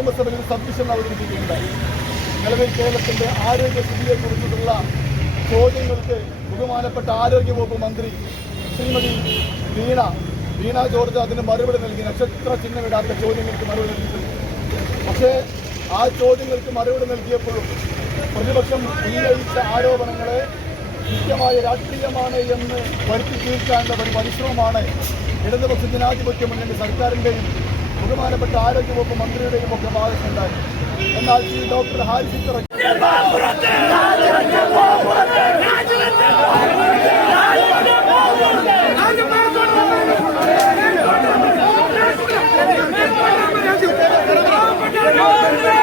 നിയമസഭയിൽ സബ്മിഷൻ അവതരിപ്പിക്കുകയുണ്ടായി നിലവിൽ കേരളത്തിന്റെ ആരോഗ്യസ്ഥിതിയെക്കുറിച്ചിട്ടുള്ള ചോദ്യങ്ങൾക്ക് ബഹുമാനപ്പെട്ട ആരോഗ്യവകുപ്പ് മന്ത്രി ശ്രീമതി വീണ വീണ ജോർജ് അതിന് മറുപടി നൽകി. നക്ഷത്ര ചിഹ്നമിടാത്ത ചോദ്യങ്ങൾക്ക് മറുപടി നൽകിയിട്ടുണ്ട് പക്ഷേ ആ ചോദ്യങ്ങൾക്ക് മറുപടി നൽകിയപ്പോഴും പ്രതിപക്ഷം ഉന്നയിച്ച ആരോപണങ്ങളെ കൃത്യമായ രാഷ്ട്രീയമാണ് എന്ന് വരുത്തി തീർക്കാനുള്ള ഒരു പരിശ്രമമാണ്. ഇടതുപക്ഷ ജനാധിപത്യ മുന്നണി സർക്കാരിന്റെയും ബഹുമാനപ്പെട്ട ആരോഗ്യവകുപ്പ് മന്ത്രിയുടെയും ഒക്കെ ഭാഗത്തുണ്ടായി എന്നാൽ ഈ ഡോക്ടർ ഹാരിസ് Yeah!